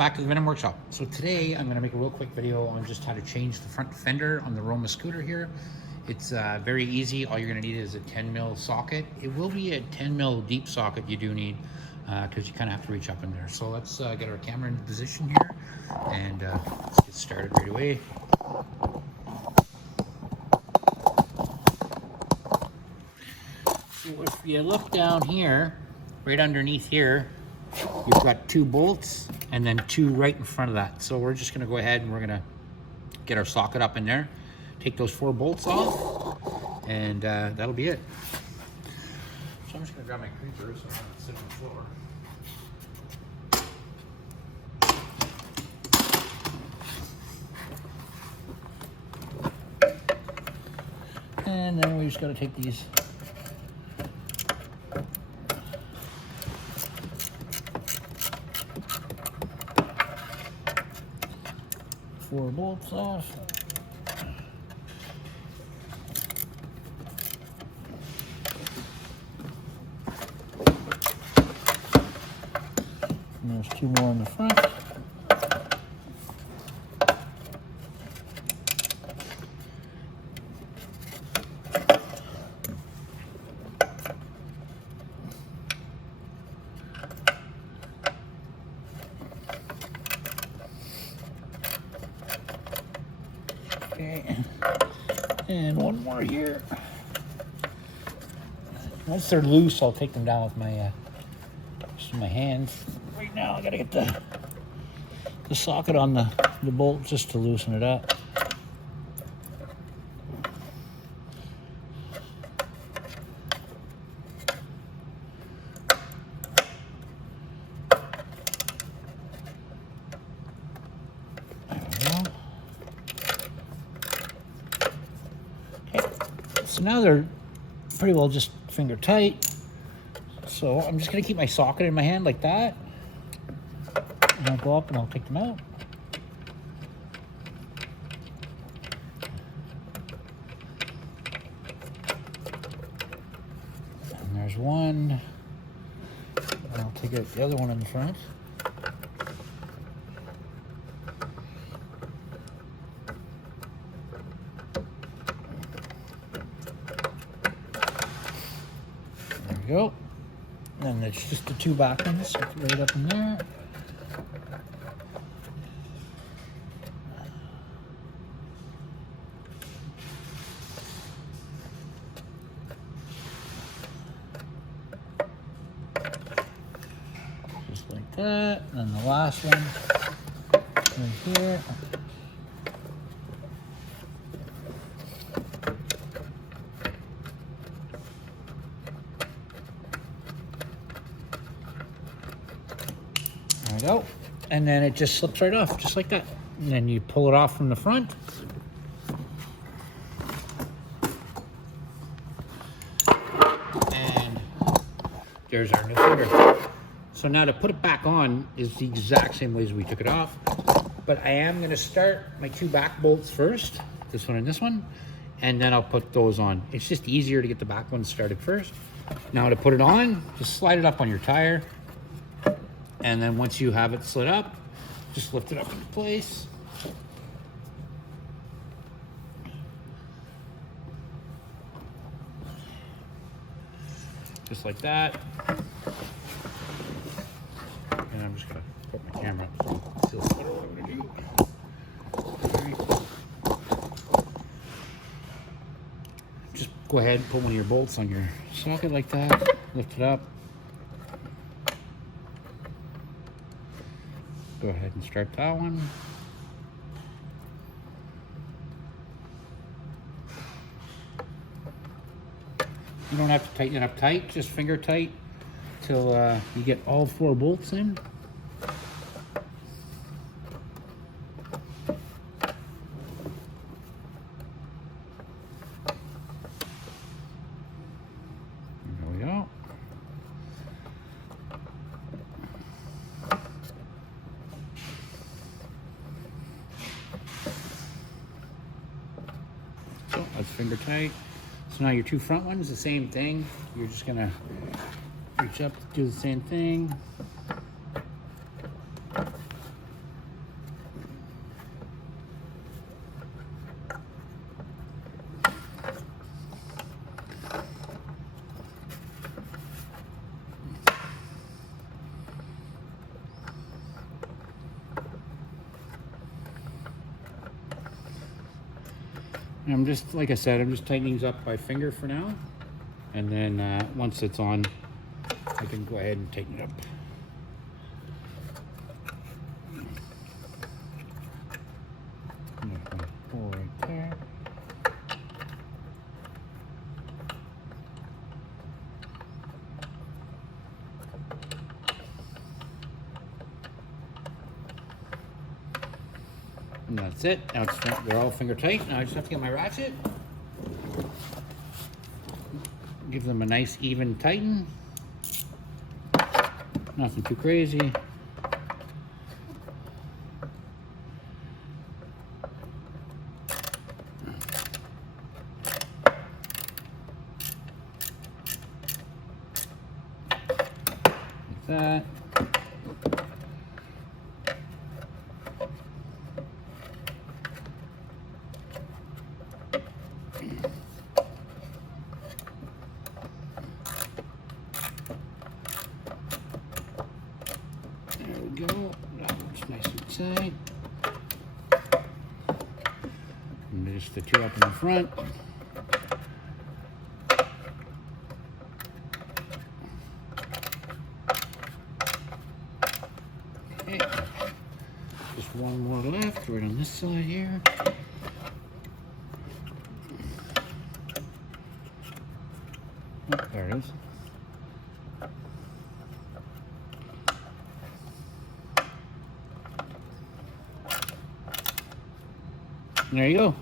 Back to the Venom Workshop. So today I'm going to make a real quick video on just how to change the front fender on the Roma scooter here. It's very easy. All you're going to need is a 10mm socket. It will be a 10mm deep socket you do need because you kind of have to reach up in there. So let's get our camera in position here and let's get started right away. So if you look down here, right underneath here, you've got two bolts and then two right in front of that. So we're just gonna go ahead and we're gonna get our socket up in there, take those 4 bolts off, and that'll be it. So I'm just gonna grab my creeper so I'm gonna sit on the floor. And then we just gotta take these four bolts off. And there's 2 more in the front. Okay, and 1 more here. Once they're loose, I'll take them down with my just my hands. Right now, I gotta get the socket on the bolt just to loosen it up. So now they're pretty well just finger tight. So I'm just gonna keep my socket in my hand like that. And I'll go up and I'll take them out. And there's one. And I'll take out the other one in the front. Go. And it's just the 2 back ones right up in there. Just like that. And the last one right here. There we go. And then it just slips right off, just like that. And then you pull it off from the front. And there's our new fender. So now to put it back on is the exact same way as we took it off. But I am going to start my 2 back bolts first, this one and this one, and then I'll put those on. It's just easier to get the back ones started first. Now to put it on, just slide it up on your tire. And then once you have it slid up, just lift it up into place. Just like that. And I'm just gonna put my camera up so you can see what I'm gonna do. Just go ahead and put one of your bolts on your socket like that, lift it up. Go ahead and start that one. You don't have to tighten it up tight, just finger tight till you get all 4 bolts in. There we go. That's finger tight. So now your 2 front ones, the same thing. You're just gonna reach up, do the same thing. And I'm just, like I said, I'm just tightening these up by finger for now. And then once it's on, I can go ahead and tighten it up. Pull right there. And that's it. Now they're all finger tight. Now I just have to get my ratchet. Give them a nice even tighten. Nothing too crazy. Like that. There we go. That looks nice and tight. And just the two up in the front. Okay. Just one more left right on this side here. Oh, there it is. There you go,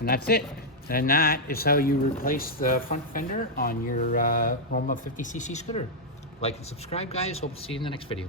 and that's it. And that is how you replace the front fender on your Roma 50cc scooter. Like and subscribe, guys. Hope to see you in the next video.